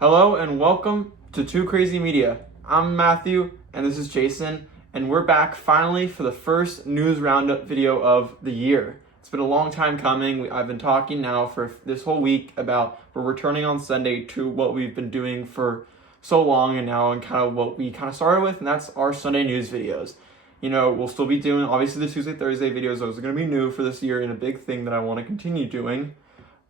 Hello and welcome to 2CrazyMedia. I'm Matthew and this is Jason, and we're back finally for the first news roundup video of the year. It's been a long time coming. I've been talking now for this whole week about we're returning on Sunday to what we've been doing for so long and now and kind of what we kind of started with, and that's our Sunday news videos. You know, we'll still be doing obviously the Tuesday, Thursday videos. Those are going to be new for this year and a big thing that I want to continue doing,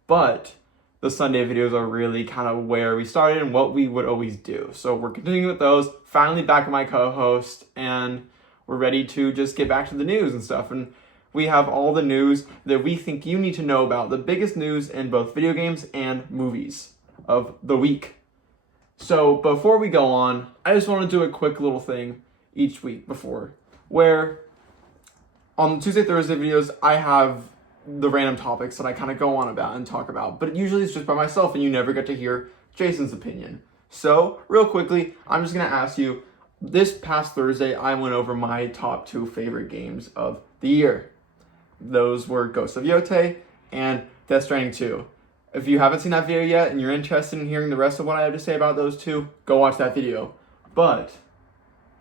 but the Sunday videos are really kind of where we started and what we would always do. So we're continuing with those. Finally back with my co-host, and we're ready to just get back to the news and stuff. And we have all the news that we think you need to know about, the biggest news in both video games and movies of the week. So before we go on, I just want to do a quick little thing each week before, where on the Tuesday, Thursday videos, I have the random topics that I kind of go on about and talk about, but usually it's just by myself and you never get to hear Jason's opinion. So real quickly, I'm just going to ask you, this past Thursday, I went over my top 2 favorite games of the year. Those were Ghost of Yotei and Death Stranding 2. If you haven't seen that video yet and you're interested in hearing the rest of what I have to say about those two, go watch that video. But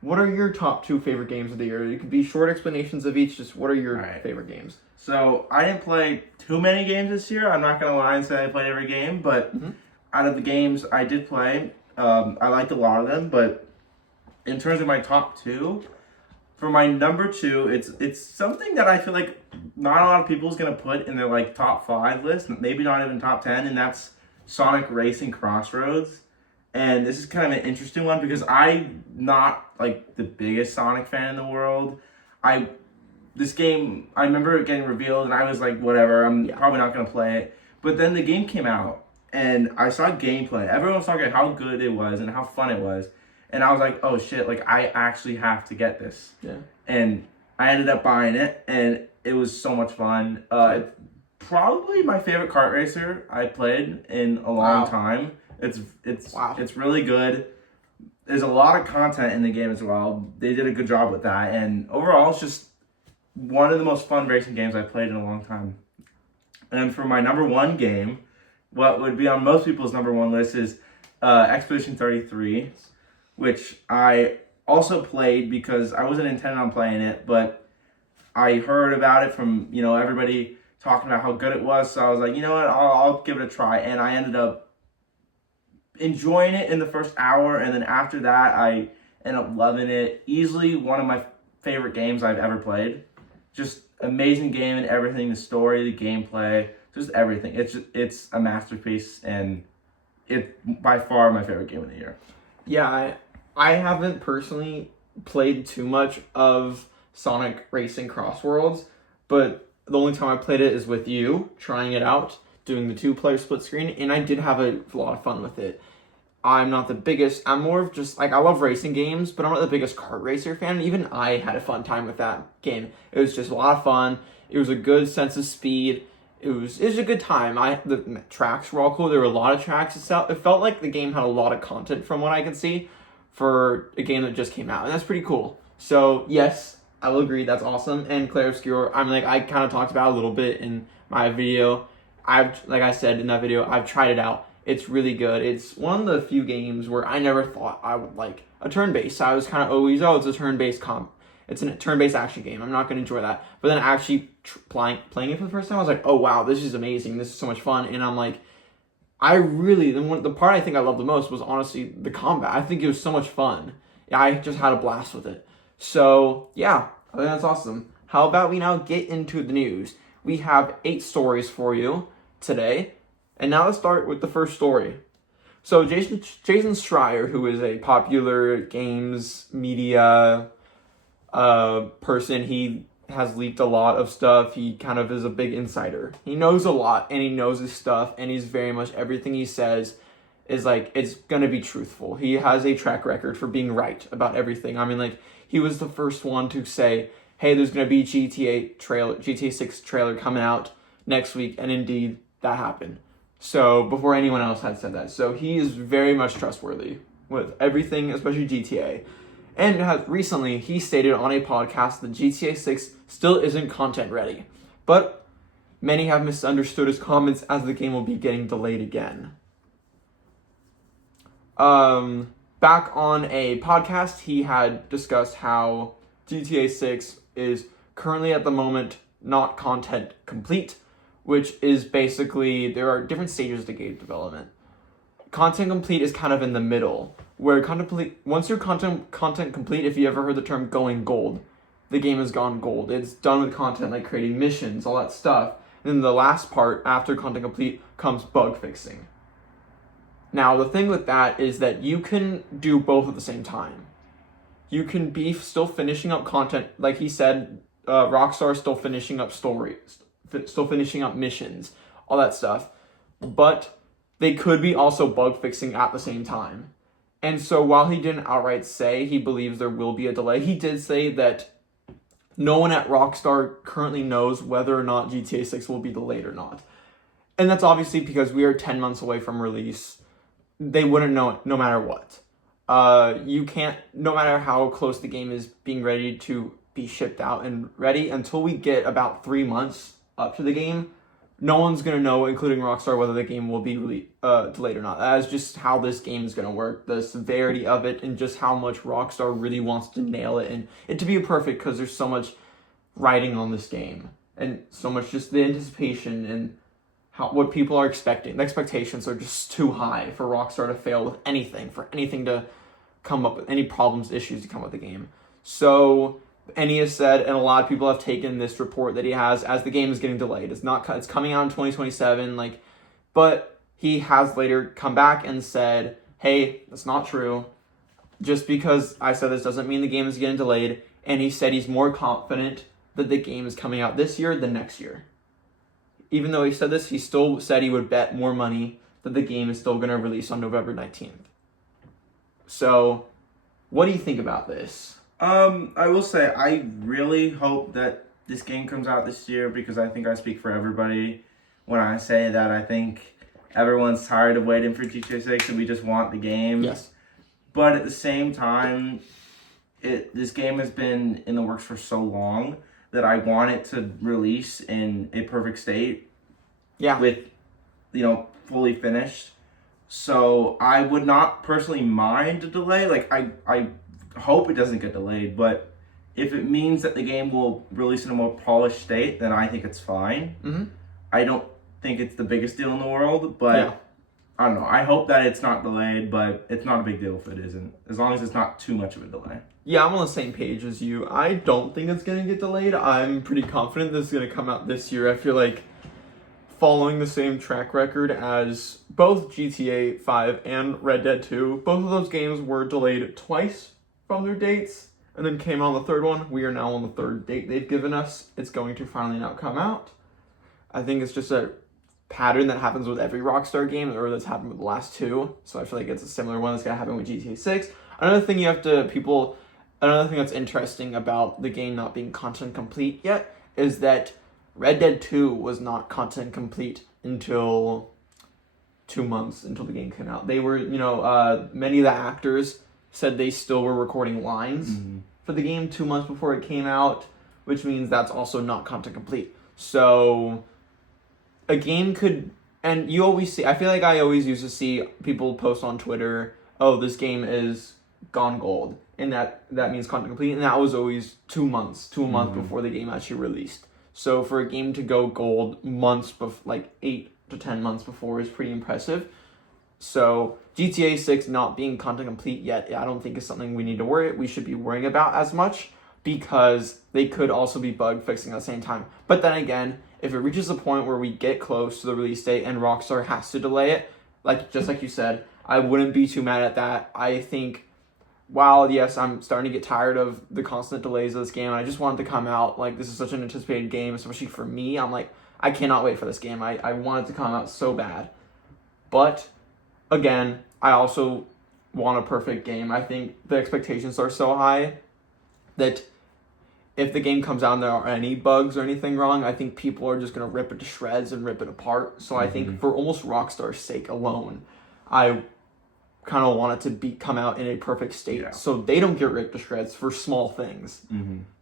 what are your top 2 favorite games of the year? It could be short explanations of each, just what are your favorite games? So, I didn't play too many games this year. I'm not going to lie and say I played every game, but out of the games I did play, I liked a lot of them. But in terms of my top 2, for my number 2, it's something that I feel like not a lot of people is going to put in their like top 5 list, maybe not even top 10, and that's Sonic Racing Crossroads. And this is kind of an interesting one because I'm not like the biggest Sonic fan in the world. This game, I remember it getting revealed and I was like, whatever, I'm probably not going to play it. But then the game came out and I saw gameplay. Everyone was talking about how good it was and how fun it was. And I was like, oh shit, like I actually have to get this. Yeah. And I ended up buying it and it was so much fun. It's probably my favorite kart racer I played in a long time. It's really good. There's a lot of content in the game as well. They did a good job with that. And overall, it's just one of the most fun racing games I've played in a long time. And for my number 1 game, what would be on most people's number 1 list is Expedition 33, which I also played because I wasn't intending on playing it, but I heard about it from, everybody talking about how good it was. So I was like, you know what, I'll give it a try. And I ended up enjoying it in the first hour. And then after that, I ended up loving it. Easily one of my favorite games I've ever played. Just amazing game and everything, the story, the gameplay, just everything. It's a masterpiece, and it's by far my favorite game of the year. Yeah, I haven't personally played too much of Sonic Racing Crossworlds, but the only time I played it is with you, trying it out, doing the 2-player split screen, and I did have a lot of fun with it. I'm not the biggest, I'm more of just, like, I love racing games, but I'm not the biggest kart racer fan. Even I had a fun time with that game. It was just a lot of fun. It was a good sense of speed. It was a good time. The tracks were all cool. There were a lot of tracks. It felt like the game had a lot of content from what I could see for a game that just came out, and that's pretty cool. So, yes, I will agree, that's awesome. And Claire Obscure, I kind of talked about it a little bit in my video. Like I said in that video, I've tried it out. It's really good. It's one of the few games where I never thought I would like a turn-based. I was kind of always, it's a turn-based it's a turn-based action game. I'm not going to enjoy that. But then actually playing it for the first time, I was like, oh wow, this is amazing. This is so much fun. And I'm like, the part I think I loved the most was honestly the combat. I think it was so much fun. I just had a blast with it. So yeah, I think that's awesome. How about we now get into the news? We have 8 stories for you today. And now let's start with the first story. So Jason Schreier, who is a popular games media person, he has leaked a lot of stuff. He kind of is a big insider. He knows a lot and he knows his stuff, and he's very much everything he says is like it's gonna be truthful. He has a track record for being right about everything. I mean, like, he was the first one to say, hey, there's gonna be GTA 6 trailer coming out next week, and indeed that happened. So before anyone else had said that. So he is very much trustworthy with everything, especially GTA. And recently, he stated on a podcast that GTA 6 still isn't content ready. But many have misunderstood his comments as the game will be getting delayed again. back on a podcast, he had discussed how GTA 6 is currently at the moment not content complete, which is basically there are different stages to game development. Content complete is kind of in the middle, where once you're content complete, if you ever heard the term going gold, the game has gone gold. It's done with content like creating missions, all that stuff. And then the last part after content complete comes bug fixing. Now, the thing with that is that you can do both at the same time. You can be still finishing up content, like he said, Rockstar is still finishing up stories, still finishing up missions, all that stuff. But they could be also bug fixing at the same time. And so while he didn't outright say he believes there will be a delay, he did say that no one at Rockstar currently knows whether or not GTA 6 will be delayed or not. And that's obviously because we are 10 months away from release. They wouldn't know it no matter what. You can't, no matter how close the game is being ready to be shipped out and ready, until we get about 3 months up to the game, no one's going to know, including Rockstar, whether the game will be delayed or not. That is just how this game is going to work, the severity of it, and just how much Rockstar really wants to nail it, and it to be perfect, because there's so much riding on this game, and so much just the anticipation and what people are expecting. The expectations are just too high for Rockstar to fail with anything, for anything to come up with, any problems, issues to come with the game. So, and he has said, and a lot of people have taken this report that he has as the game is getting delayed. It's coming out in 2027, but he has later come back and said, hey, that's not true. Just because I said this doesn't mean the game is getting delayed. And he said he's more confident that the game is coming out this year than next year. Even though he said this, he still said he would bet more money that the game is still going to release on November 19th. So, what do you think about this? I will say, I really hope that this game comes out this year, because I think I speak for everybody when I say that I think everyone's tired of waiting for GTA 6 and we just want the game. Yes. But at the same time, this game has been in the works for so long that I want it to release in a perfect state. Yeah. With, fully finished. So I would not personally mind a delay. I hope it doesn't get delayed, but if it means that the game will release in a more polished state, then I think it's fine. Mm-hmm. I don't think it's the biggest deal in the world, but yeah. I don't know. I hope that it's not delayed, but it's not a big deal if it isn't, as long as it's not too much of a delay. Yeah, I'm on the same page as you. I don't think it's going to get delayed. I'm pretty confident this is going to come out this year. I feel like following the same track record as both GTA 5 and Red Dead 2, both of those games were delayed twice from their dates and then came on the third one. We are now on the third date they've given us. It's going to finally now come out. I think it's just a pattern that happens with every Rockstar game, or that's happened with the last two. So I feel like it's a similar one that's going to happen with GTA 6. Another thing that's interesting about the game not being content complete yet is that Red Dead 2 was not content complete until 2 months until the game came out. They were, many of the actors said they still were recording lines for the game 2 months before it came out, which means that's also not content complete. So a game could, and you always see, I feel like I always used to see people post on Twitter, oh, this game is gone gold, and that means content complete, and that was always 2 months, a month before the game actually released. So for a game to go gold months, 8 to 10 months before is pretty impressive. So GTA 6 not being content complete yet, I don't think is something we should be worrying about as much, because they could also be bug fixing at the same time. But then again, if it reaches a point where we get close to the release date and Rockstar has to delay it, just like you said, I wouldn't be too mad at that. I think, while yes, I'm starting to get tired of the constant delays of this game, and I just want it to come out. This is such an anticipated game, especially for me. I'm I cannot wait for this game. I want it to come out so bad. But again, I also want a perfect game. I think the expectations are so high that if the game comes out and there are any bugs or anything wrong, I think people are just going to rip it to shreds and rip it apart. So I think for almost Rockstar's sake alone, I kind of want it to come out in a perfect state, so they don't get ripped to shreds for small things.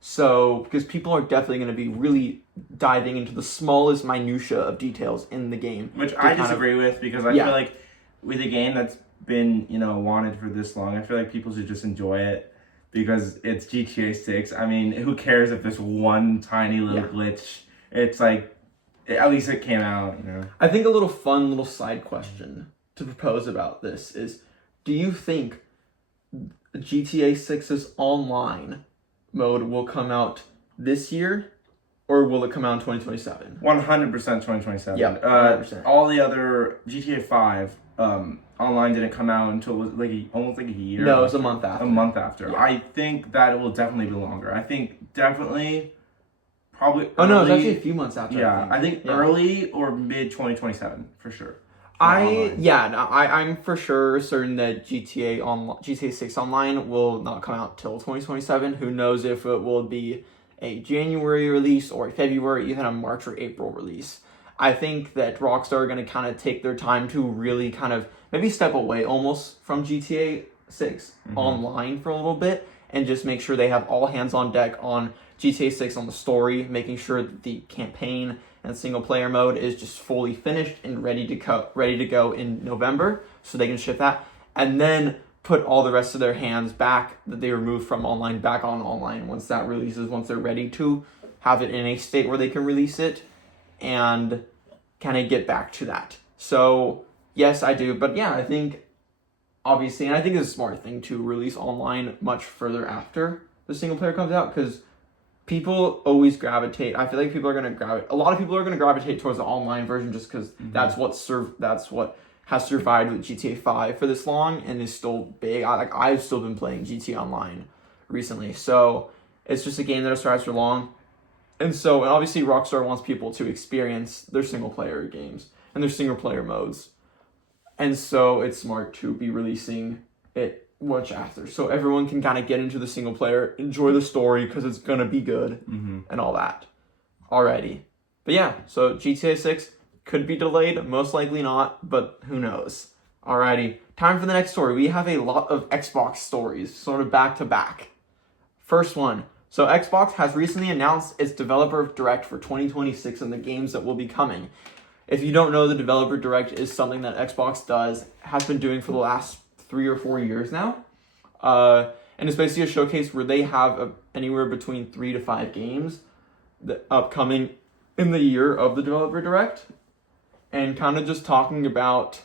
So, because people are definitely going to be really diving into the smallest minutia of details in the game. Which I disagree with, because I feel like with a game that's been, wanted for this long, I feel like people should just enjoy it because it's GTA 6. I mean, who cares if there's one tiny little glitch? It's like, at least it came out, I think a little side question to propose about this is, do you think GTA 6's online mode will come out this year, or will it come out in 2027? 100% 2027. Yeah, 100%. All the other GTA 5 online didn't come out until it was almost like a year. No, it was a month after. A month after. Yeah. I think that it will definitely be longer. I think definitely, probably. Oh no, it's actually a few months after. Yeah, I think early or mid 2027 for sure. I'm for sure certain that GTA 6 Online will not come out till 2027. Who knows if it will be a January release or a February, even a March or April release. I think that Rockstar are going to kind of take their time to really kind of maybe step away almost from GTA 6 Online for a little bit and just make sure they have all hands on deck on GTA 6 on the story, making sure that the campaign and single player mode is just fully finished and ready to go in November so they can ship that, and then put all the rest of their hands back that they removed from online back on online once that releases, once they're ready to have it in a state where they can release it and kind of get back to that. So yes, I do, but yeah, I think obviously, and I think it's a smart thing to release online much further after the single player comes out, because people always gravitate. I feel like people are going to gravitate. A lot of people are going to gravitate towards the online version just because that's what has survived with GTA 5 for this long and is still big. I've still been playing GTA Online recently, so it's just a game that has survived for long. And obviously Rockstar wants people to experience their single player games and their single player modes. And so it's smart to be releasing it much after, so everyone can kind of get into the single player, enjoy the story because it's going to be good and all that. Alrighty. But yeah, so GTA 6 could be delayed, most likely not, but who knows. Alrighty, time for the next story. We have a lot of Xbox stories, sort of back to back. First one. So Xbox has recently announced its Developer Direct for 2026 and the games that will be coming. If you don't know, the Developer Direct is something that Xbox has been doing for the last 3 or 4 years now. And it's basically a showcase where they have anywhere between 3 to 5 games upcoming in the year of the Developer Direct. And kind of just talking about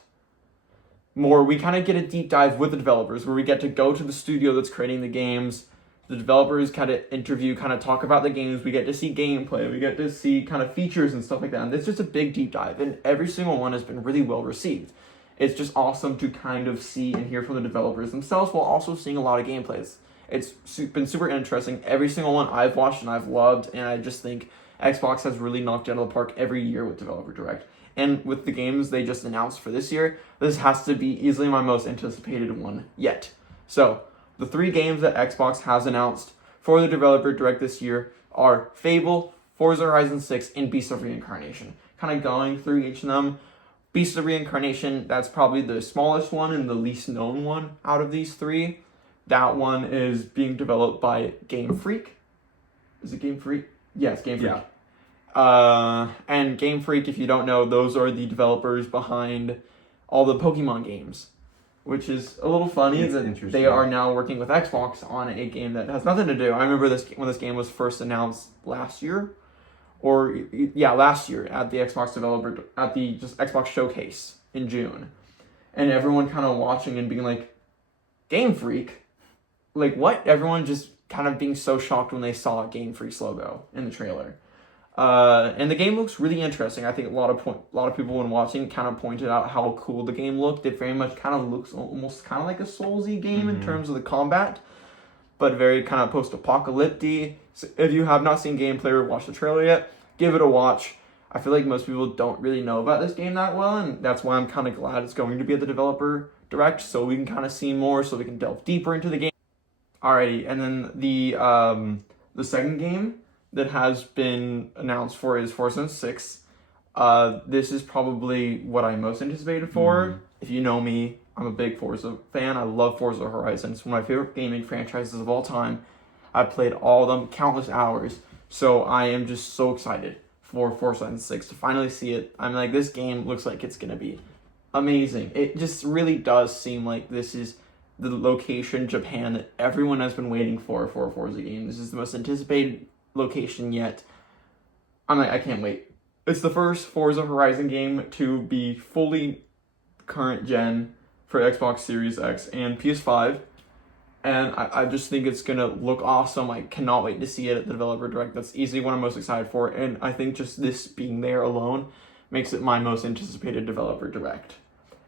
more, we kind of get a deep dive with the developers where we get to go to the studio that's creating the games. The developers kind of interview, kind of talk about the games. We get to see gameplay. We get to see kind of features and stuff like that. And it's just a big deep dive. And every single one has been really well received. It's just awesome to kind of see and hear from the developers themselves while also seeing a lot of gameplays. It's been super interesting. Every single one I've watched and I've loved. And I just think Xbox has really knocked it out of the park every year with Developer Direct. And with the games they just announced for this year, this has to be easily my most anticipated one yet. So, the 3 games that Xbox has announced for the Developer Direct this year are Fable, Forza Horizon 6, and Beast of Reincarnation. Kind of going through each of them. Beast of Reincarnation, that's probably the smallest one and the least known one out of these 3. That one is being developed by Game Freak. Is it Game Freak? Yes, Game Freak. Yeah. And Game Freak, if you don't know, those are the developers behind all the Pokemon games, which is a little funny that they are now working with Xbox on a game that has nothing to do. I remember when this game was first announced last year at the Xbox Showcase in June, and everyone kind of watching and being like, Game Freak? Like what? Everyone just kind of being so shocked when they saw Game Freak's logo in the trailer. And the game looks really interesting. I think a lot of people when watching kind of pointed out how cool the game looked. It very much kind of looks almost kind of like a Soulsy game in terms of the combat, but very kind of post-apocalyptic. So if you have not seen gameplay or watched the trailer yet, give it a watch. I feel like most people don't really know about this game that well, and that's why I'm kind of glad it's going to be at the Developer Direct, so we can kind of see more, so we can delve deeper into the game. Alrighty, and then the second game that has been announced for is Forza 6. This is probably what I'm most anticipated for. If you know me, I'm a big Forza fan. I love Forza Horizon. It's one of my favorite gaming franchises of all time. I've played all of them countless hours. So I am just so excited for Forza 6 to finally see it. I'm like, this game looks like it's going to be amazing. It just really does seem like this is the location, Japan, that everyone has been waiting for a Forza game. This is the most anticipated location yet. I can't wait. It's the first Forza Horizon game to be fully current gen for Xbox Series X and PS5. And I just think it's going to look awesome. I cannot wait to see it at the Developer Direct. That's easily what I'm most excited for. And I think just this being there alone makes it my most anticipated Developer Direct.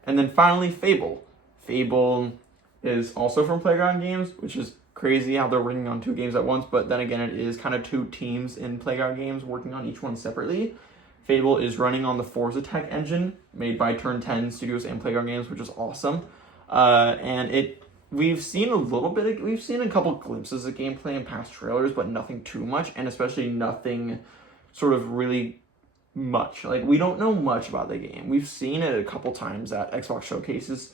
And then finally, Fable. Fable is also from Playground Games, which is crazy how they're working on 2 games at once. But then again, it is kind of 2 teams in Playground Games working on each one separately. Fable is running on the Forza Tech engine made by Turn 10 Studios and Playground Games, which is awesome. We've seen a couple glimpses of gameplay in past trailers, but nothing too much, and especially nothing sort of really much. Like, we don't know much about the game. We've seen it a couple times at Xbox showcases,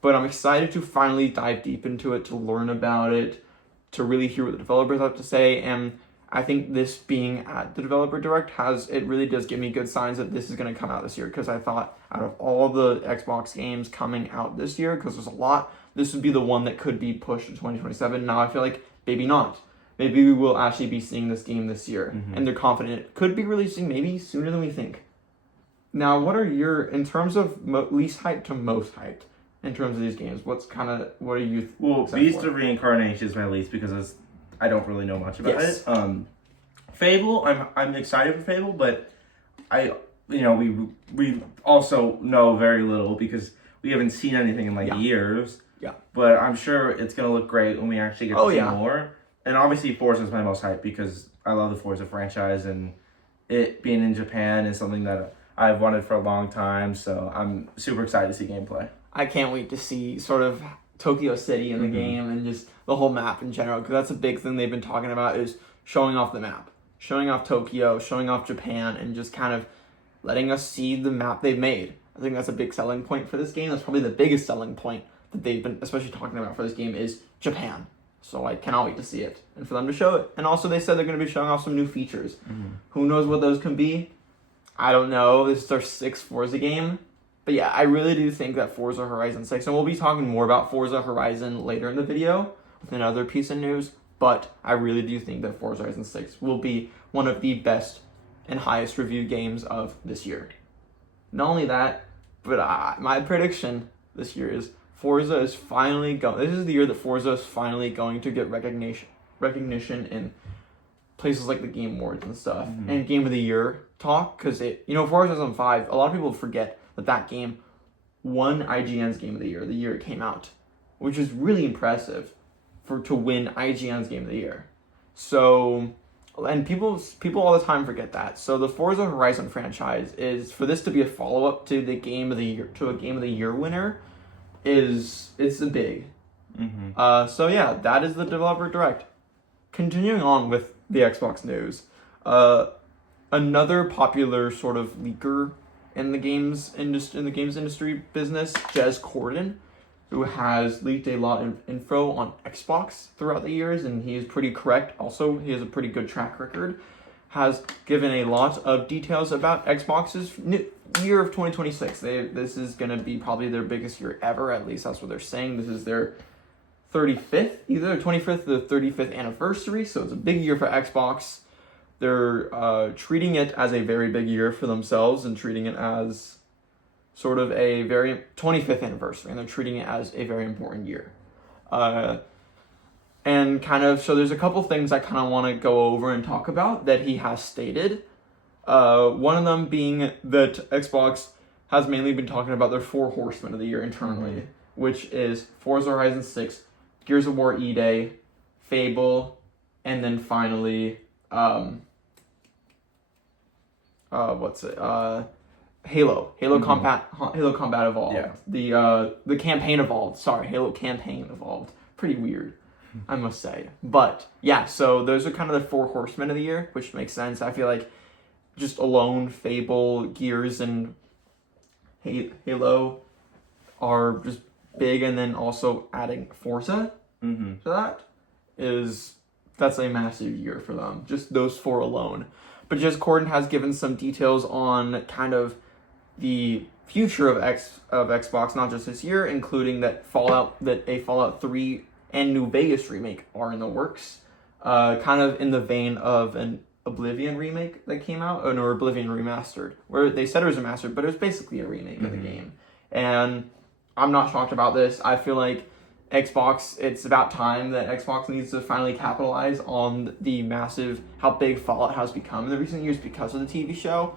but I'm excited to finally dive deep into it, to learn about it, to really hear what the developers have to say, and I think this being at the Developer Direct it really does give me good signs that this is going to come out this year, because I thought out of all the Xbox games coming out this year, because there's a lot, this would be the one that could be pushed to 2027. Now I feel like maybe not. Maybe we will actually be seeing this game this year, and they're confident it could be releasing maybe sooner than we think. Now, what are in terms of least hyped to most hyped in terms of these games? What are you? Well, Beast of Reincarnation is my least because I don't really know much about it. Fable, I'm excited for Fable, but we also know very little because we haven't seen anything in years. Yeah. But I'm sure it's gonna look great when we actually get to see more. And obviously Forza is my most hype because I love the Forza franchise, and it being in Japan is something that I've wanted for a long time. So I'm super excited to see gameplay. I can't wait to see sort of Tokyo City in the game and just the whole map in general, because that's a big thing they've been talking about, is showing off the map, showing off Tokyo, showing off Japan, and just kind of letting us see the map they've made. I think that's a big selling point for this game. That's probably the biggest selling point that they've been especially talking about for this game is Japan. So I cannot wait to see it and for them to show it. And also they said they're going to be showing off some new features. Who knows what those can be? I don't know. This is our 6th Forza game. But yeah, I really do think that Forza Horizon 6, and we'll be talking more about Forza Horizon later in the video with another piece of news, but I really do think that Forza Horizon 6 will be one of the best and highest reviewed games of this year. Not only that, but my prediction this year is Forza is finally this is the year that Forza is finally going to get recognition in places like the Game Awards and stuff, and Game of the Year talk, because Forza Horizon 5, a lot of people forget that game won IGN's Game of the year it came out, which is really impressive to win IGN's Game of the Year. So, and people all the time forget that. So the Forza Horizon franchise is, for this to be a follow-up to the Game of the Year, to a Game of the Year winner, it's a big. So yeah, that is the Developer Direct. Continuing on with the Xbox news, another popular sort of leaker in the games industry business, Jez Corden, who has leaked a lot of info on Xbox throughout the years, and he is pretty correct. Also, he has a pretty good track record, has given a lot of details about Xbox's year of 2026. This is going to be probably their biggest year ever, at least that's what they're saying. This is their 35th, either their 25th or the 35th anniversary, so it's a big year for Xbox. They're treating it as a very big year for themselves and treating it as sort of a very 25th anniversary, and they're treating it as a very important year. And kind of, so there's a couple things I kind of want to go over and talk about that he has stated. One of them being that Xbox has mainly been talking about their 4 horsemen of the year internally, which is Forza Horizon 6, Gears of War E-Day, Fable, and then finally, Halo Combat Evolved. Yeah. The campaign evolved. Halo campaign evolved. Pretty weird, I must say. But yeah, so those are kind of the 4 horsemen of the year, which makes sense. I feel like just alone Fable, Gears, and Halo are just big, and then also adding Forza to that's a massive year for them. Just those 4 alone. But just Corden has given some details on kind of the future of Xbox, not just this year, including that a Fallout 3 and New Vegas remake are in the works. Kind of in the vein of an Oblivion remake that came out, or Oblivion Remastered, where they said it was a remastered, but it was basically a remake of the game. And I'm not shocked about this. I feel like Xbox, it's about time that Xbox needs to finally capitalize on the massive, how big Fallout has become in the recent years because of the TV show.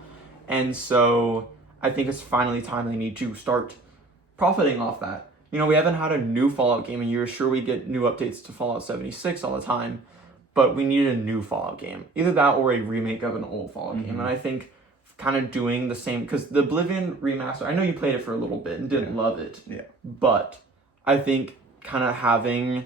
And so I think it's finally time they need to start profiting off that. You know, we haven't had a new Fallout game in years. Sure, we get new updates to Fallout 76 all the time, but we needed a new Fallout game. Either that or a remake of an old Fallout game. And I think kind of doing the same, because the Oblivion remaster, I know you played it for a little bit and didn't love it. Yeah. But I think kind of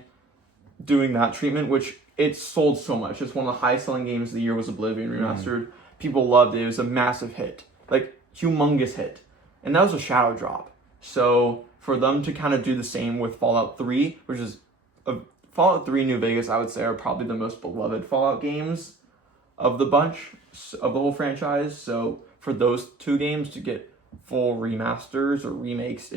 doing that treatment, which it sold so much. It's one of the highest selling games of the year was Oblivion Remastered. People loved it. It was a massive hit. Like, humongous hit. And that was a shadow drop. So for them to kind of do the same with Fallout 3, which is Fallout 3 New Vegas, I would say, are probably the most beloved Fallout games of the bunch, of the whole franchise. So for those two games to get full remasters or remakes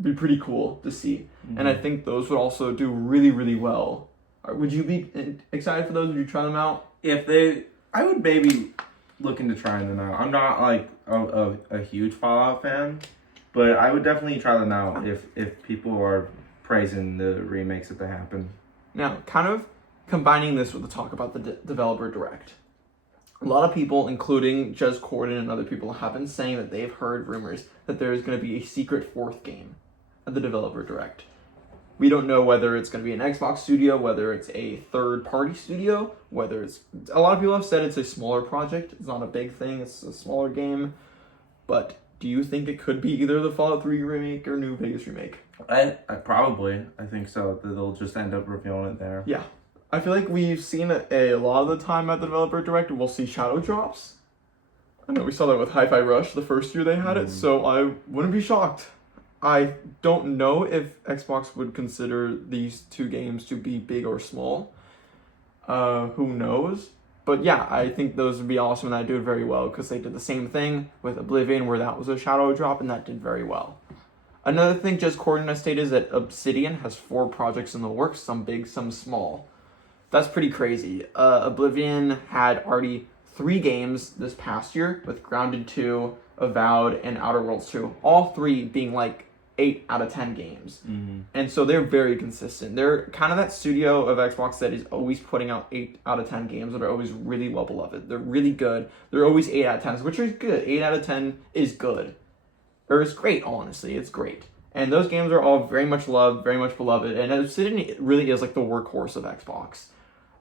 be pretty cool to see. And I think those would also do really, really well. Would you be excited for those? Would you try them out? I would maybe look into trying them out. I'm not like a huge Fallout fan, but I would definitely try them out if people are praising the remakes that they happen. Now, kind of combining this with the talk about the developer direct. A lot of people, including Jez Corden and other people, have been saying that they've heard rumors that there is going to be a secret fourth game at the developer direct. We don't know whether it's going to be an Xbox studio, whether it's a third-party studio, whether it's... A lot of people have said it's a smaller project. It's not a big thing. It's a smaller game. But do you think it could be either the Fallout 3 remake or New Vegas remake? I think so. They'll just end up revealing it there. Yeah. I feel like we've seen it a lot of the time at the developer direct. We'll see shadow drops. I know we saw that with Hi-Fi Rush the first year they had it, so I wouldn't be shocked. I don't know if Xbox would consider these two games to be big or small. Who knows? But yeah, I think those would be awesome, and I do it very well because they did the same thing with Oblivion, where that was a shadow drop, and that did very well. Another thing Jez Corden has stated is that Obsidian has 4 projects in the works, some big, some small. That's pretty crazy. Oblivion had already 3 games this past year, with Grounded 2, Avowed, and Outer Worlds 2. All 3 being like 8 out of 10 games. And so they're very consistent. They're kind of that studio of Xbox that is always putting out 8 out of 10 games that are always really well beloved. They're really good. They're always 8 out of 10s, which is good. 8 out of 10 is good. Or it's great, honestly. It's great. And those games are all very much loved, very much beloved. And Obsidian really is like the workhorse of Xbox.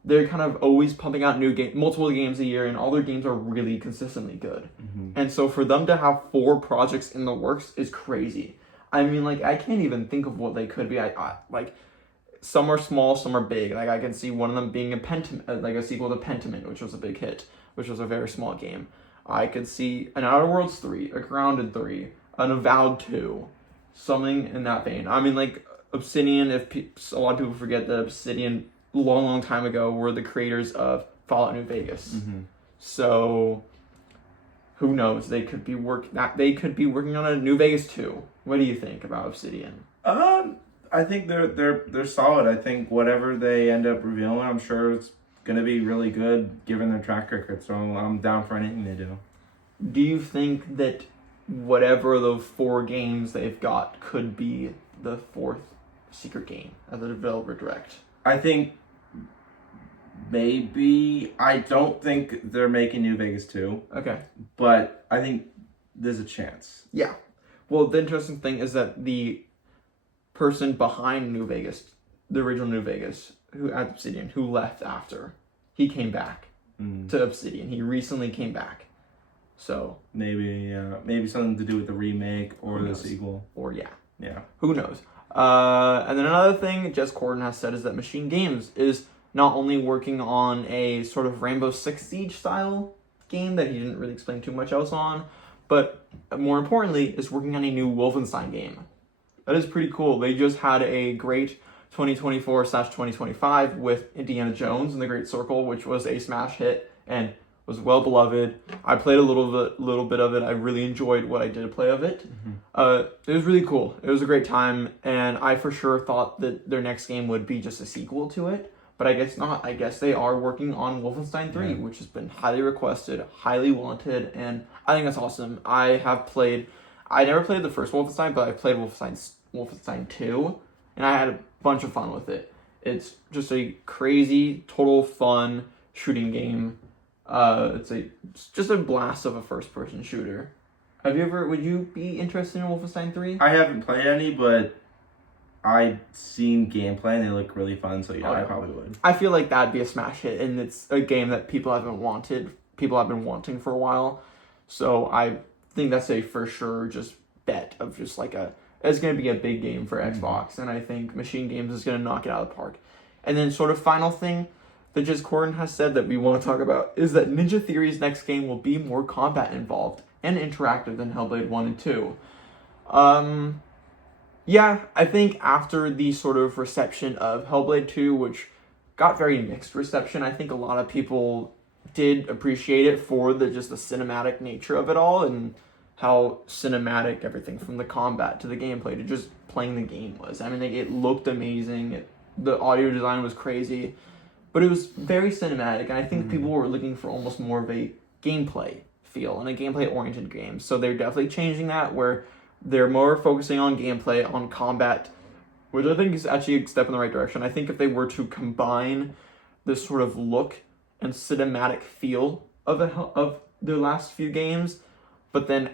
They're kind of always pumping out multiple games a year, and all their games are really consistently good. And so for them to have 4 projects in the works is crazy. I mean, like, I can't even think of what they could be. Like, some are small, some are big. Like, I can see one of them being a sequel to Pentiment, which was a big hit, which was a very small game. I could see an Outer Worlds 3, a Grounded 3, an Avowed 2, something in that vein. I mean, like, Obsidian, a lot of people forget that Obsidian, long time ago, were the creators of Fallout New Vegas. So who knows? They could be working on a New Vegas 2. What do you think about Obsidian? I think they're solid. I think whatever they end up revealing, I'm sure it's gonna be really good given their track record. So I'm down for anything they do. Do you think that whatever the 4 games they've got could be the 4th secret game at the developer direct? I think maybe. I don't think they're making New Vegas 2. Okay. But I think there's a chance. Yeah. Well, the interesting thing is that the person behind New Vegas, the original New Vegas, at Obsidian, who left after, he came back to Obsidian. He recently came back. So maybe something to do with the remake or the sequel. Or yeah. Who knows? And then another thing Jez Corden has said is that Machine Games is not only working on a sort of Rainbow Six Siege style game that he didn't really explain too much else on, but more importantly, is working on a new Wolfenstein game. That is pretty cool. They just had a great 2024/2025 with Indiana Jones and the Great Circle, which was a smash hit, and was well beloved. I played a little bit of it. I really enjoyed what I did play of it. It was really cool. It was a great time, and I for sure thought that their next game would be just a sequel to it, but I guess not. I guess they are working on Wolfenstein 3, which has been highly requested, highly wanted, and I think that's awesome. I never played the first Wolfenstein, but I played Wolfenstein 2, and I had a bunch of fun with it. It's just a crazy, total fun shooting game. It's just a blast of a first-person shooter. Would you be interested in Wolfenstein 3? I haven't played any, but I've seen gameplay and they look really fun, so yeah, I probably would. I feel like that'd be a smash hit, and it's a game that people have been wanting for a while. So I think that's a for sure just bet of just like it's going to be a big game for Xbox, and I think Machine Games is going to knock it out of the park. And then sort of final thing that just Corin has said that we want to talk about is that Ninja Theory's next game will be more combat involved and interactive than Hellblade 1 and 2. Yeah, I think after the sort of reception of Hellblade 2, which got very mixed reception, I think a lot of people did appreciate it for the cinematic nature of it all and how cinematic everything from the combat to the gameplay to just playing the game was. I mean, it looked amazing. The audio design was crazy, but it was very cinematic, and I think people were looking for almost more of a gameplay feel and a gameplay-oriented game. So they're definitely changing that, where they're more focusing on gameplay, on combat, which I think is actually a step in the right direction. I think if they were to combine this sort of look and cinematic feel of their last few games, but then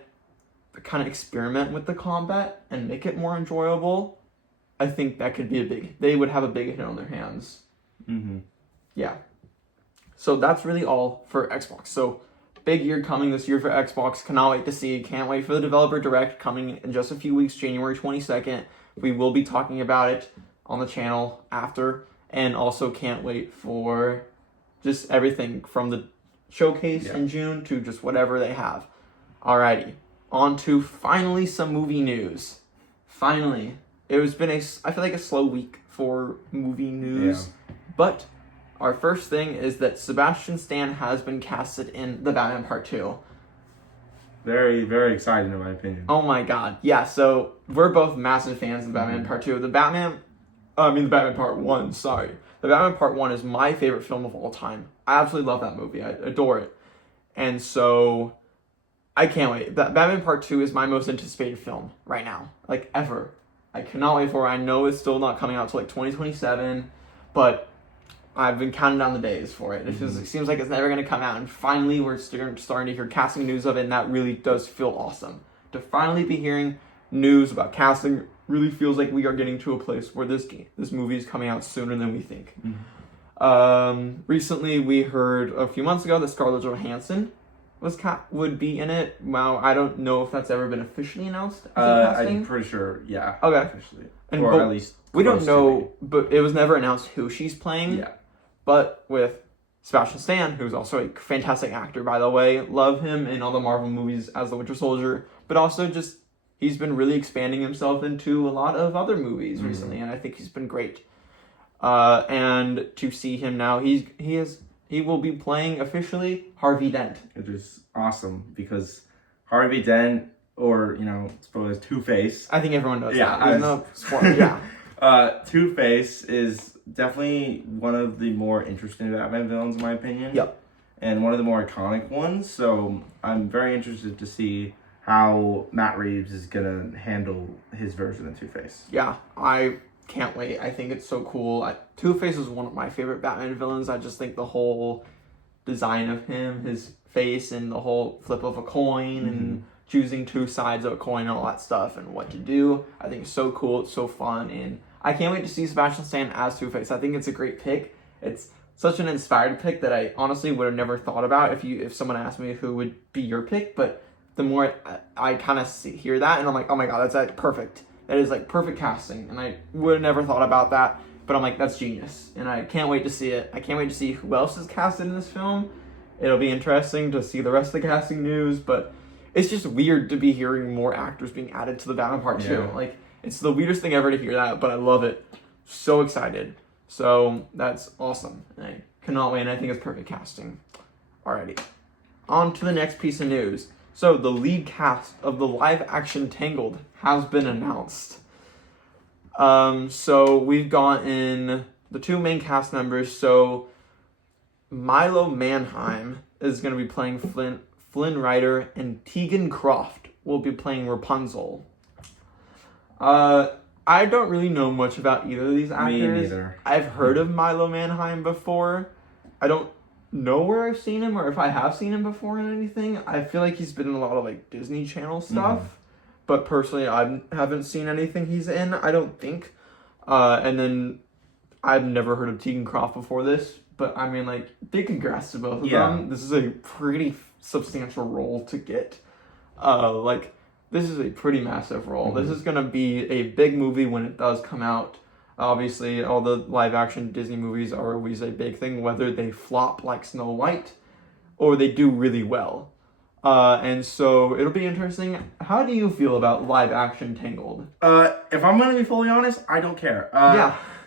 kind of experiment with the combat and make it more enjoyable, I think that could be they would have a big hit on their hands. Yeah. So that's really all for Xbox. So big year coming this year for Xbox. Cannot wait to see. Can't wait for the Developer Direct coming in just a few weeks, January 22nd. We will be talking about it on the channel after. And also can't wait for just everything from the showcase in June to just whatever they have. Alrighty. On to finally some movie news. Finally. It's been I feel like a slow week for movie news. Yeah. But our first thing is that Sebastian Stan has been casted in The Batman Part 2. Very, very exciting in my opinion. Oh my god. Yeah, so we're both massive fans of Batman Part 2. The Batman Part 1, sorry. The Batman Part 1 is my favorite film of all time. I absolutely love that movie. I adore it. And so I can't wait. Batman Part 2 is my most anticipated film right now. Like, ever. I cannot wait for it. I know it's still not coming out till like 2027, but I've been counting down the days for it. It seems like it's never going to come out, and finally we're starting to hear casting news of it, and that really does feel awesome. To finally be hearing news about casting really feels like we are getting to a place where this movie is coming out sooner than we think. Recently, we heard a few months ago that Scarlett Johansson would be in it. Wow, I don't know if that's ever been officially announced as a casting. I'm pretty sure, yeah. Okay. Officially. Or at least we don't know, but it was never announced who she's playing. Yeah. But with Sebastian Stan, who's also a fantastic actor, by the way, love him in all the Marvel movies as the Winter Soldier, but also just he's been really expanding himself into a lot of other movies recently, and I think he's been great. And to see him now, he will be playing officially Harvey Dent. Which is awesome because Harvey Dent, or suppose Two-Face. I think everyone knows that. There's no spoiler. Yeah. Two-Face is definitely one of the more interesting Batman villains in my opinion. Yep. And one of the more iconic ones. So I'm very interested to see how Matt Reeves is gonna handle his version of Two-Face. Yeah, I can't wait. I think it's so cool. Two-Face is one of my favorite Batman villains. I just think the whole design of him, his face, and the whole flip of a coin and choosing two sides of a coin and all that stuff and what to do, I think it's so cool. It's so fun, and I can't wait to see Sebastian Stan as Two-Face. I think it's a great pick. It's such an inspired pick that I honestly would have never thought about if someone asked me who would be your pick, but the more I kind of hear that, and I'm like, oh my god, that's like perfect. That is like perfect casting, and I would have never thought about that, but I'm like, that's genius, and I can't wait to see it. I can't wait to see who else is casted in this film. It'll be interesting to see the rest of the casting news, but it's just weird to be hearing more actors being added to the Batman Part 2. Like, it's the weirdest thing ever to hear that, but I love it. So excited. So that's awesome. And I cannot wait, and I think it's perfect casting. Alrighty. on to the next piece of news. So the lead cast of the live-action Tangled has been announced. So we've gotten the 2 main cast members. So Milo Manheim is going to be playing Flynn Rider, and Tegan Croft will be playing Rapunzel. I don't really know much about either of these actors. Me neither. I've heard of Milo Manheim before. I don't know where I've seen him or if I have seen him before in anything. I feel like he's been in a lot of like Disney Channel stuff, but personally I haven't seen anything he's in, I don't think. And then I've never heard of Tegan Croft before this, but I mean, like, big congrats to both of them. This is a pretty substantial role to get. This is a pretty massive role. This is going to be a big movie when it does come out. Obviously, all the live-action Disney movies are always a big thing, whether they flop like Snow White or they do really well. And so it'll be interesting. How do you feel about live-action Tangled? If I'm going to be fully honest, I don't care.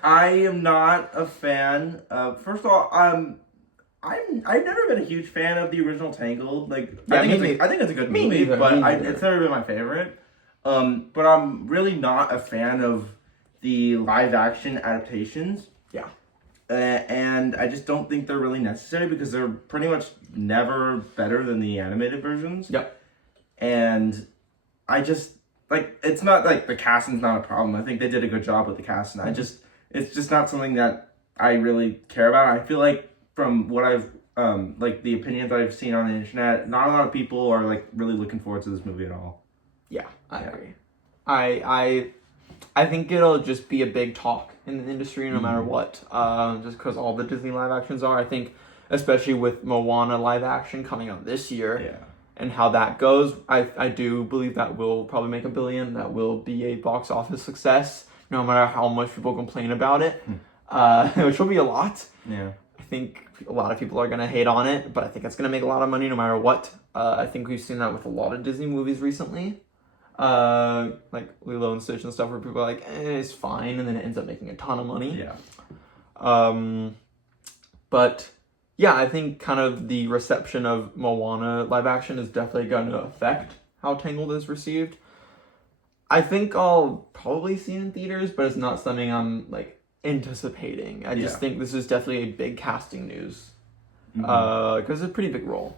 I am not a fan. First of all, I've never been a huge fan of the original Tangled. I think it's a good movie, but it's never been my favorite. But I'm really not a fan of the live action adaptations. Yeah. And I just don't think they're really necessary because they're pretty much never better than the animated versions. Yep. And I just, it's not the casting's not a problem. I think they did a good job with the casting. It's just not something that I really care about. I feel like from what I've, the opinions I've seen on the internet, not a lot of people are, really looking forward to this movie at all. Yeah, I agree. I think it'll just be a big talk in the industry no matter what, just because all the Disney live actions are. I think, especially with Moana live action coming out this year, and how that goes, I do believe that will probably make $1 billion. That will be a box office success, no matter how much people complain about it, which will be a lot. Yeah. I think a lot of people are going to hate on it, but I think it's going to make a lot of money no matter what. I think we've seen that with a lot of Disney movies recently. Like Lilo and Stitch and stuff, where people are like, it's fine, and then it ends up making a ton of money. Yeah. But yeah, I think kind of the reception of Moana live action is definitely going to affect how Tangled is received. I think I'll probably see it in theaters, but it's not something I'm anticipating. I just think this is definitely a big casting news, because it's a pretty big role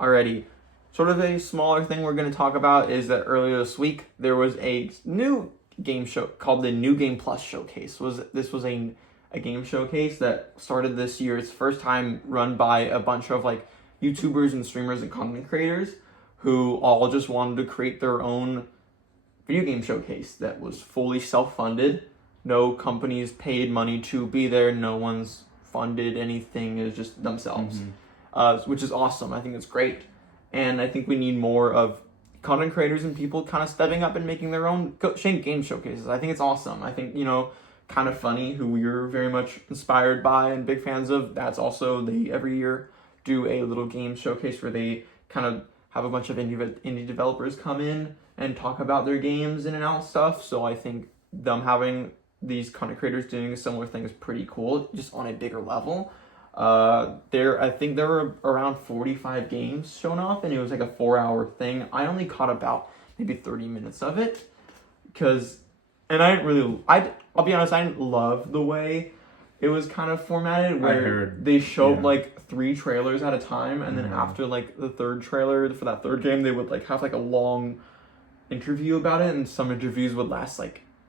already. Sort of a smaller thing we're going to talk about is that earlier this week there was a new game show called the New Game Plus Showcase. This was a game showcase that started this year. It's the first time run by a bunch of YouTubers and streamers and content creators who all just wanted to create their own video game showcase that was fully self-funded. No companies paid money to be there. No one's funded anything. It's just themselves, which is awesome. I think it's great. And I think we need more of content creators and people kind of stepping up and making their own game showcases. I think it's awesome. I think, KindaFunny, who we're very much inspired by and big fans of, that's also, they every year do a little game showcase where they kind of have a bunch of indie developers come in and talk about their games and announce stuff. So I think them having these content creators doing a similar thing is pretty cool, just on a bigger level. I think there were around 45 games shown off, and it was a 4-hour thing. I only caught about maybe 30 minutes of it, I'll be honest, I didn't love the way it was kind of formatted, where they showed 3 trailers at a time, and then after the third trailer for that third game, they would have a long interview about it, and some interviews would last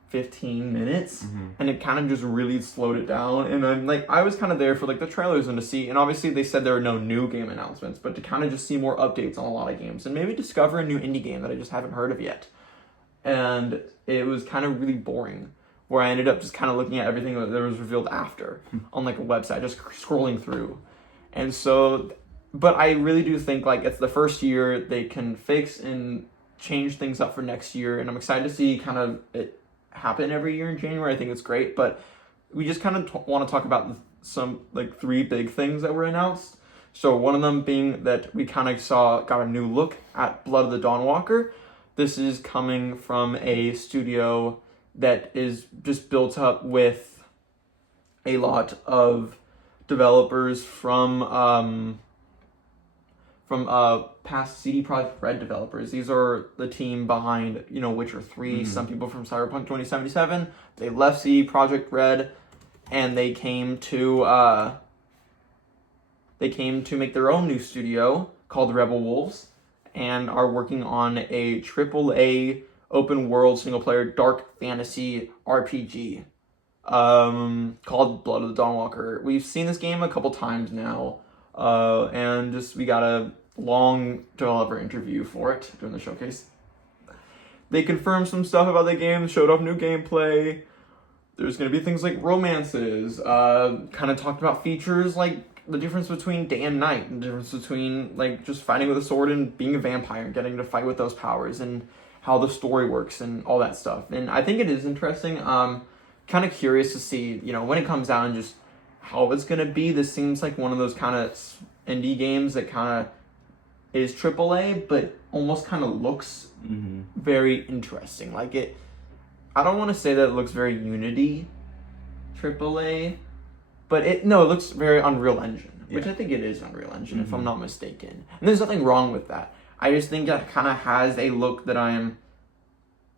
15 minutes, and it kind of just really slowed it down. And then I was kind of there for the trailers and to see, and obviously they said there were no new game announcements, but to kind of just see more updates on a lot of games and maybe discover a new indie game that I just haven't heard of yet. And it was kind of really boring, where I ended up just kind of looking at everything that was revealed after on a website, just scrolling through. And so, but I really do think it's the first year they can fix and change things up for next year, and I'm excited to see kind of it happen every year in January. I think it's great, but we just kind of want to talk about some 3 big things that were announced. So one of them being that we kind of got a new look at Blood of the Dawnwalker. This is coming from a studio that is just built up with a lot of developers from from past CD Projekt Red developers. These are the team behind, Witcher 3, some people from Cyberpunk 2077. They left CD Projekt Red, and they came to make their own new studio called Rebel Wolves, and are working on a AAA open world single player dark fantasy RPG called Blood of the Dawnwalker. We've seen this game a couple times now, and we got a long developer interview for it during the showcase. They confirmed some stuff about the game, showed off new gameplay. There's going to be things like romances, kind of talked about features like the difference between day and night, the difference between like just fighting with a sword and being a vampire and getting to fight with those powers, and how the story works and all that stuff. And I think it is interesting. Kind of curious to see, when it comes out and just how it's going to be. This seems like one of those kind of indie games that kind of is AAA, but almost kind of looks very interesting. Like I don't want to say that it looks very Unity AAA, but it looks very Unreal Engine, which I think it is Unreal Engine, if I'm not mistaken. And there's nothing wrong with that. I just think that kind of has a look that I am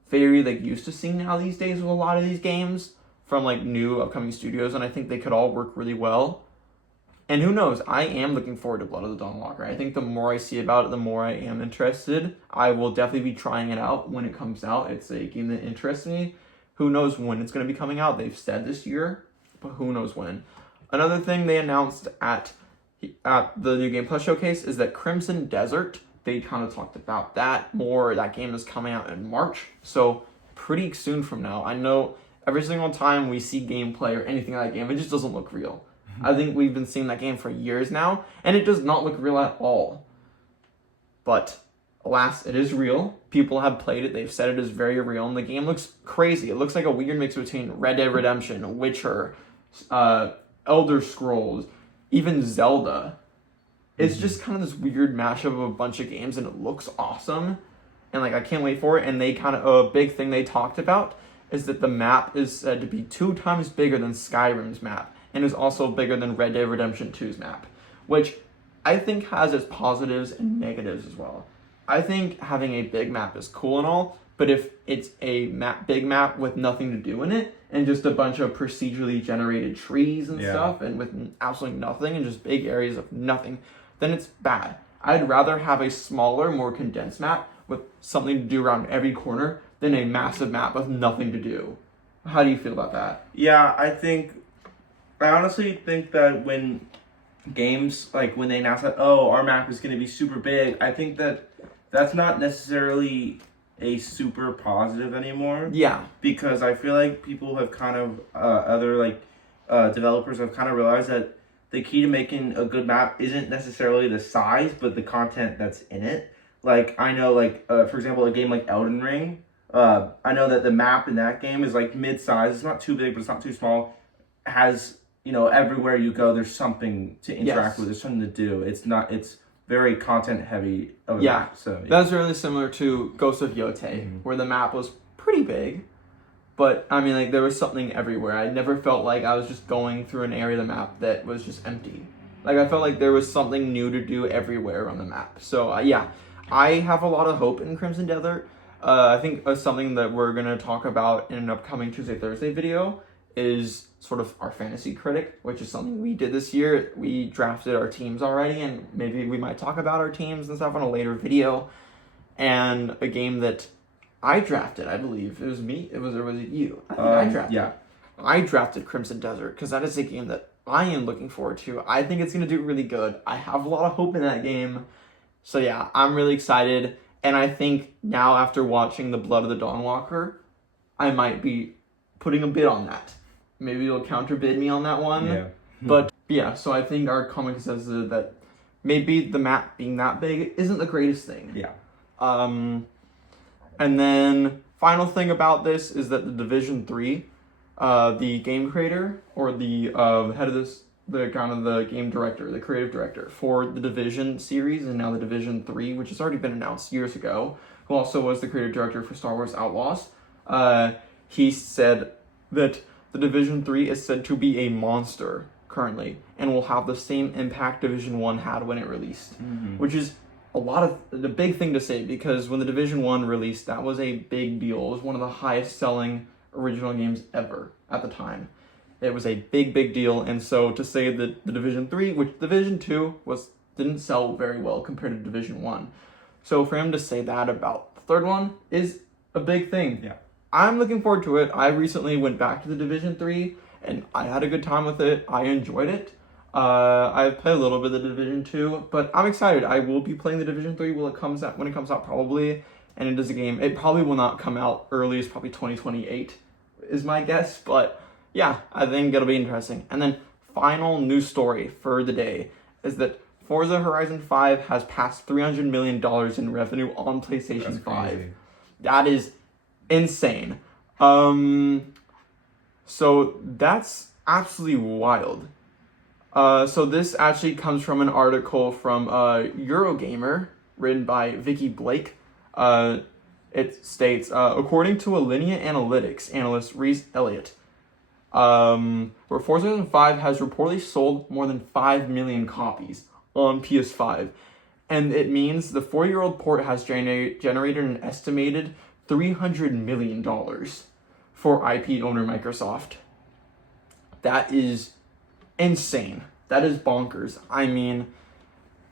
very used to seeing now these days with a lot of these games from new upcoming studios, and I think they could all work really well. And who knows, I am looking forward to Blood of the Dawnwalker. I think the more I see about it, the more I am interested. I will definitely be trying it out when it comes out. It's a game that interests me. Who knows when it's going to be coming out? They've said this year, but who knows when. Another thing they announced at the New Game Plus showcase is that Crimson Desert, they kind of talked about that more. That game is coming out in March, so pretty soon from now. I know every single time we see gameplay or anything like that game, it just doesn't look real. I think we've been seeing that game for years now, and it does not look real at all. But alas, it is real. People have played it. They've said it is very real, and the game looks crazy. It looks like a weird mix between Red Dead Redemption, Witcher, Elder Scrolls, even Zelda. It's just kind of this weird mashup of a bunch of games, and it looks awesome. And I can't wait for it. And they a big thing they talked about is that the map is said to be 2 times bigger than Skyrim's map, and is also bigger than Red Dead Redemption 2's map, which I think has its positives and negatives as well. I think having a big map is cool and all, but if it's a big map with nothing to do in it, and just a bunch of procedurally generated trees and stuff, and with absolutely nothing, and just big areas of nothing, then it's bad. I'd rather have a smaller, more condensed map with something to do around every corner than a massive map with nothing to do. How do you feel about that? Yeah, I honestly think that when games, when they announce that, our map is going to be super big, I think that that's not necessarily a super positive anymore. Yeah. Because I feel like people have kind of, developers have kind of realized that the key to making a good map isn't necessarily the size, but the content that's in it. I know, for example, a game like Elden Ring, I know that the map in that game is mid-size. It's not too big, but it's not too small. It has, everywhere you go, there's something to interact with. There's something to do. It's very content heavy of a map. So that's really similar to Ghost of Yotei, where the map was pretty big, but there was something everywhere. I never felt like I was just going through an area of the map that was just empty. I felt like there was something new to do everywhere on the map. So I have a lot of hope in Crimson Desert. I think something that we're going to talk about in an upcoming Tuesday, Thursday video is sort of our fantasy critic, which is something we did this year. We drafted our teams already, and maybe we might talk about our teams and stuff on a later video. And a game that I drafted, I believe. It was me? Or was it you? I think I drafted. Yeah. I drafted Crimson Desert because that is a game that I am looking forward to. I think it's going to do really good. I have a lot of hope in that game. So yeah, I'm really excited. And I think now, after watching the Blood of the Dawnwalker, I might be putting a bid on that. Maybe you'll counterbid me on that one. Yeah. But yeah, so I think our comic says that maybe the map being that big isn't the greatest thing. Yeah. And then final thing about this is that the Division 3, the game creator, or the head of this, the game director, the creative director for the Division series, and now the Division 3, which has already been announced years ago, who also was the creative director for Star Wars Outlaws, he said that the Division 3 is said to be a monster currently, and will have the same impact Division 1 had when it released, which is the big thing to say, because when the Division 1 released, that was a big deal. It was one of the highest selling original games ever at the time. It was a big deal, and so to say that the Division 3, which Division 2 didn't sell very well compared to Division 1. So for him to say that about the third one is a big thing. Yeah. I'm looking forward to it. I recently went back to the Division 3, and I had a good time with it. I enjoyed it. I've played a little bit of the Division 2, but I'm excited. I will be playing the Division 3 when it comes out probably, and it is a game. It probably will not come out early. It's probably 2028 is my guess, but yeah, I think it'll be interesting. And then final news story for the day is that Forza Horizon 5 has passed $300 million in revenue on PlayStation 5. That is insane. So that's absolutely wild. So this actually comes from an article from Eurogamer, written by Vicky Blake. It states, according to Alinea Analytics analyst Reese Elliott, where Forza Horizon 5 has reportedly sold more than 5 million copies on PS5. And it means the 4-year-old port has generated an estimated $300 million for IP owner Microsoft. That is insane. That is bonkers. I mean,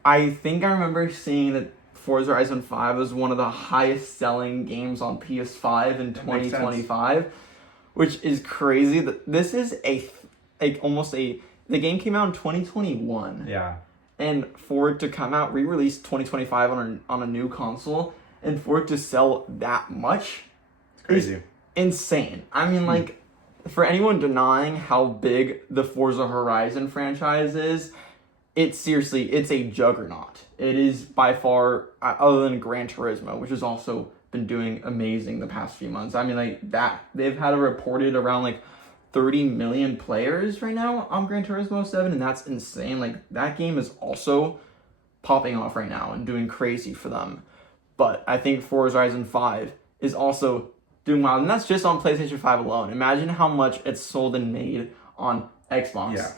I think I remember seeing that Forza Horizon 5 was one of the highest selling games on PS5 in 2025, which is crazy. This is the game came out in 2021. Yeah. And for it to come out, re-released 2025 on a new console, and for it to sell that much, it's crazy. Is insane. I mean, for anyone denying how big the Forza Horizon franchise is, it's a juggernaut. It is by far, other than Gran Turismo, which has also been doing amazing the past few months. I mean, they've had reported around 30 million players right now on Gran Turismo 7, and that's insane. That game is also popping off right now and doing crazy for them. But I think Forza Horizon 5 is also doing well, and that's just on PlayStation 5 alone. Imagine how much it's sold and made on Xbox,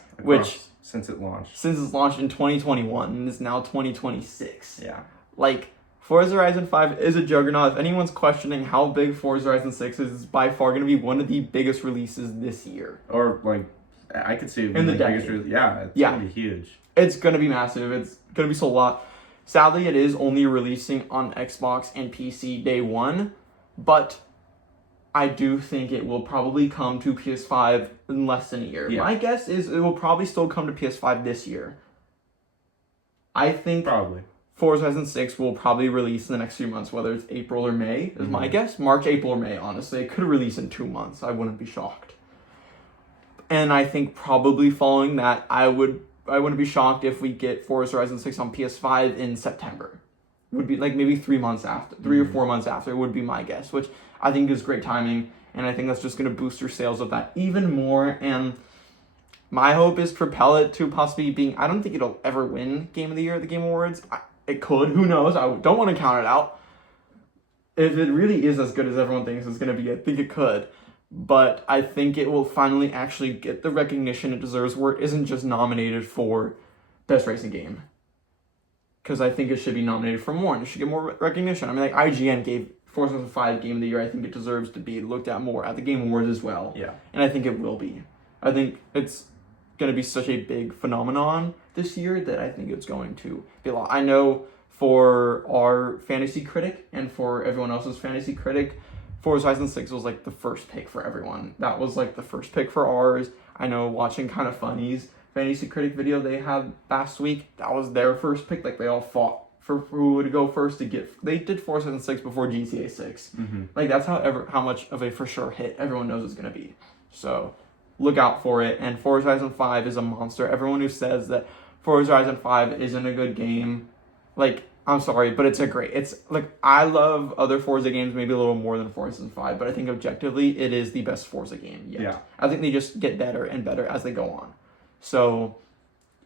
since it launched. Since it's launched in 2021, and it's now 2026. Yeah. Forza Horizon 5 is a juggernaut. If anyone's questioning how big Forza Horizon 6 is, it's by far going to be one of the biggest releases this year. Or, I could see it in the biggest release. Yeah, it's going to be huge. It's going to be massive. It's going to be sold a lot. Sadly, it is only releasing on Xbox and PC day one, but I do think it will probably come to PS5 in less than a year. Yeah. My guess is it will probably still come to PS5 this year. I think probably Forza Horizon 6 will probably release in the next few months, whether it's April or May, is my guess. March, April, or May, honestly. It could release in 2 months. I wouldn't be shocked. And I think probably following that, I wouldn't be shocked if we get Forza Horizon 6 on PS5 in September. It would be maybe 3 months after, 3 or 4 months after would be my guess, which I think is great timing. And I think that's just going to boost your sales of that even more. And my hope is to propel it to possibly being, I don't think it'll ever win Game of the Year at the Game Awards. It could, who knows? I don't want to count it out. If it really is as good as everyone thinks it's going to be, I think it could. But I think it will finally actually get the recognition it deserves, where it isn't just nominated for Best Racing Game. Because I think it should be nominated for more, and it should get more recognition. I mean, IGN gave Forza Horizon 5 Game of the Year. I think it deserves to be looked at more at the Game Awards as well. Yeah. And I think it will be. I think it's going to be such a big phenomenon this year that I think it's going to be a lot. I know for our fantasy critic and for everyone else's fantasy critic, Forza Horizon 6 was the first pick for everyone. That was the first pick for ours. I know watching KindaFunny's fantasy critic video they had last week, that was their first pick. They all fought for who would go first to get. They did Forza Horizon 6 before GTA 6. That's how much of a for sure hit everyone knows it's going to be. So look out for it. And Forza Horizon 5 is a monster. Everyone who says that Forza Horizon 5 isn't a good game, I'm sorry, but it's I love other Forza games maybe a little more than Forza Horizon 5, but I think objectively it is the best Forza game yet. Yeah. I think they just get better and better as they go on. So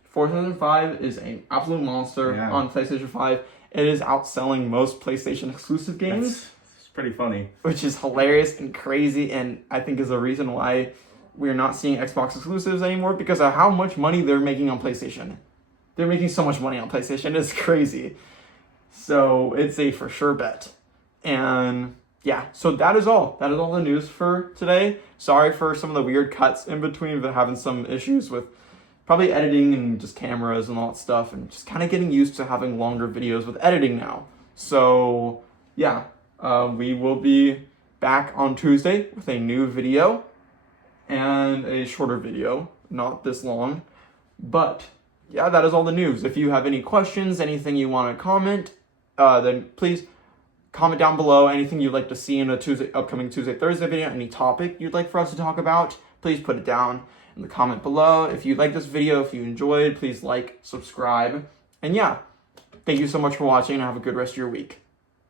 Forza Horizon 5 is an absolute monster on PlayStation 5. It is outselling most PlayStation exclusive games. It's pretty funny. Which is hilarious and crazy, and I think is a reason why we're not seeing Xbox exclusives anymore because of how much money they're making on PlayStation. They're making so much money on PlayStation. It's crazy. So it's a for sure bet. And yeah, so that is all. That is all the news for today. Sorry for some of the weird cuts in between, but having some issues with probably editing and just cameras and all that stuff, and just kind of getting used to having longer videos with editing now. So yeah, we will be back on Tuesday with a new video and a shorter video, not this long. But yeah, that is all the news. If you have any questions, anything you want to comment, then please comment down below. Anything you'd like to see in a upcoming Tuesday, Thursday video, any topic you'd like for us to talk about, please put it down in the comment below. If you like this video, if you enjoyed, please like, subscribe. And yeah, thank you so much for watching and have a good rest of your week.